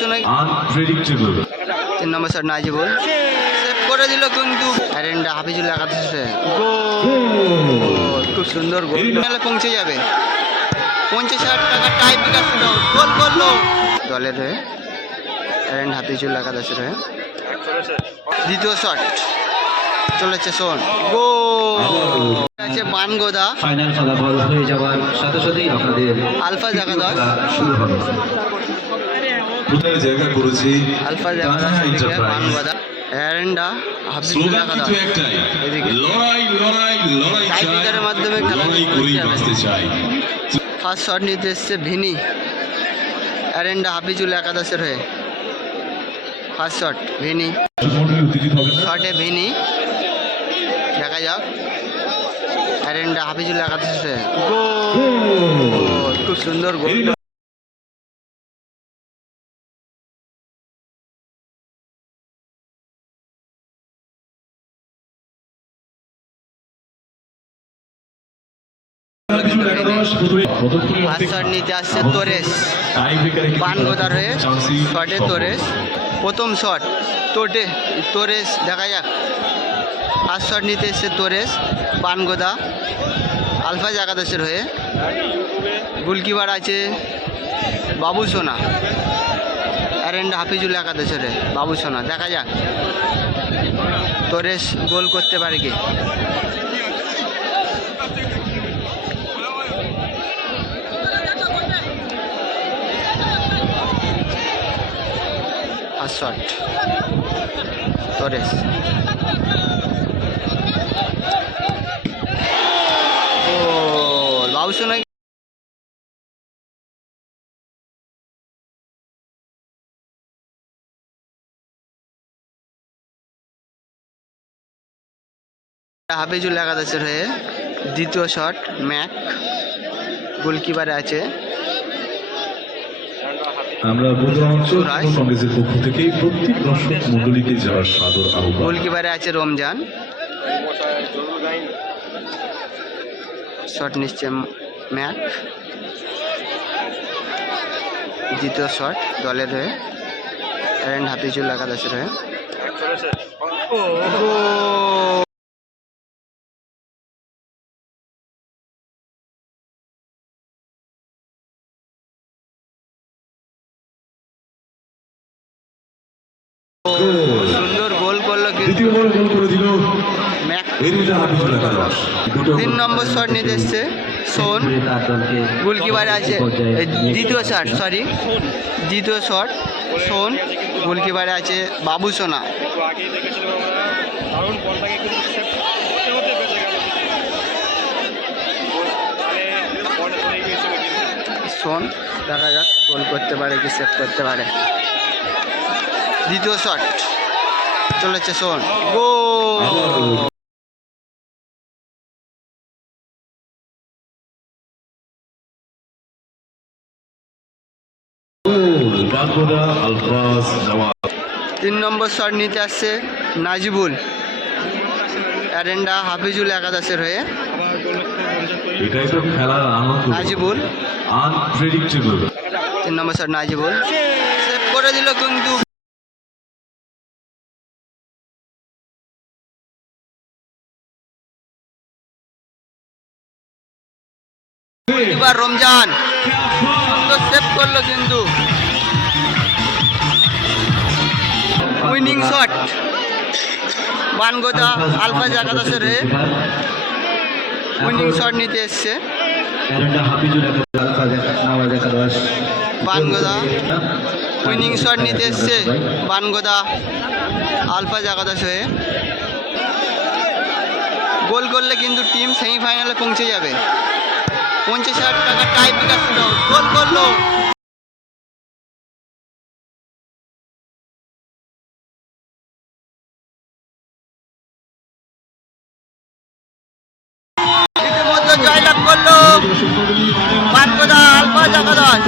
শোনাই আনপ্রেডিক্টেবল। 3 নম্বর shot Najibul save করে দিল কিন্তু অ্যারেন্ডা হাফিজুল একাদশে গোল, খুব সুন্দর গোল, ফাইনালে পৌঁছে যাবে। 50,000 টাকা টাই ব্রেকার গোল করলো দলের হয়ে অ্যারেন্ডা হাফিজুল একাদশের হয়ে। দ্বিতীয় শট চলেছে শোন গোল আছে বানগোদা। ফাইনাল ফলাফল হয়ে যাওয়ার সাথে সাথেই আপনাদের আলফা জাগাদশ শুরু হবে। জায়গা করেছি আলফা জাগাদশ এদিকে বানগোদা অ্যারেন্ডা হাফিজুল একাদশ এদিকে টাই ব্রেকারের মাধ্যমে খেলা চাই। ফার্স্ট শট নিতে এসছে ভিনি অ্যারেন্ডা হাফিজুল একাদশের হয়ে। ফার্স্ট শট ভিনি, শটে ভিনি, দেখা যাক অ্যারেন্ডা হাফিজুল একাদশে গোল, খুব সুন্দর গোল। ফার্স্ট শট নিতে আসছে তোরেশ বানগোদার হয়ে। শটে তোরেশ, প্রথম শট তোরেশ, দেখা যাক। ফার্স্ট শট নিতে এসছে তোরেশ বানগোদা আলফা একাদশের হয়ে। গোলকিপার আছে বাবু সোনা অ্যারেন্ডা হাফিজুল একাদশের হয়ে। বাবু সোনা, দেখা যাক তোরেশ গোল করতে পারে কি। ফার্স্ট শট তোরেশ, বাবু সোনা হাফিজুল একাদশের হয়ে। দ্বিতীয় শট ম্যাক, গোলকিপারে আছে আমরা কংগ্রেসের পক্ষ থেকে প্রত্যেক দর্শক মণ্ডলীকে যাওয়ার সাদর আহ্বান। গোলকিপারে আছে রমজান। শট নিচ্ছে ম্যাক, দ্বিতীয় শট দলের হয়ে অ্যারেন্ডা হাফিজুল একাদশের হয়ে। সুন্দর গোল করলো কিন্তু ম্যাক। 3 নম্বর শট নিতে এসছে সোন, গোলকিপারে আছে দ্বিতীয় শট সোন, গোলকিপারে আছে বাবু সোনা। সোন, দেখা যাক গোল করতে পারে কি সেভ করতে পারে। দ্বিতীয় শট চলেছে শোন গোল। তিন নম্বর শট নিতে আসছে নাজিবুল অ্যারেন্ডা হাফিজুল একাদশের হয়ে। নাজিবুল 3 নম্বর শট নাজিবুল সেভ করে দিল কিন্তু এবার রমজান সুন্দর সেভ করলো কিন্তু। উইনিং শট বানগোদা আলফা একাদশের হয়ে। উইনিং শট নিতে এসছে বানগোদা। উইনিং শট নিতে এসছে বানগোদা আলফা একাদশ হয়ে। গোল করলে কিন্তু টিম সেমিফাইনালে পৌঁছে যাবে। 50,000 টাকা টাই ব্রেকার গোল করলো। ইতিমধ্যে জয়লাভ করলো বানগোদা আলফা একাদশ।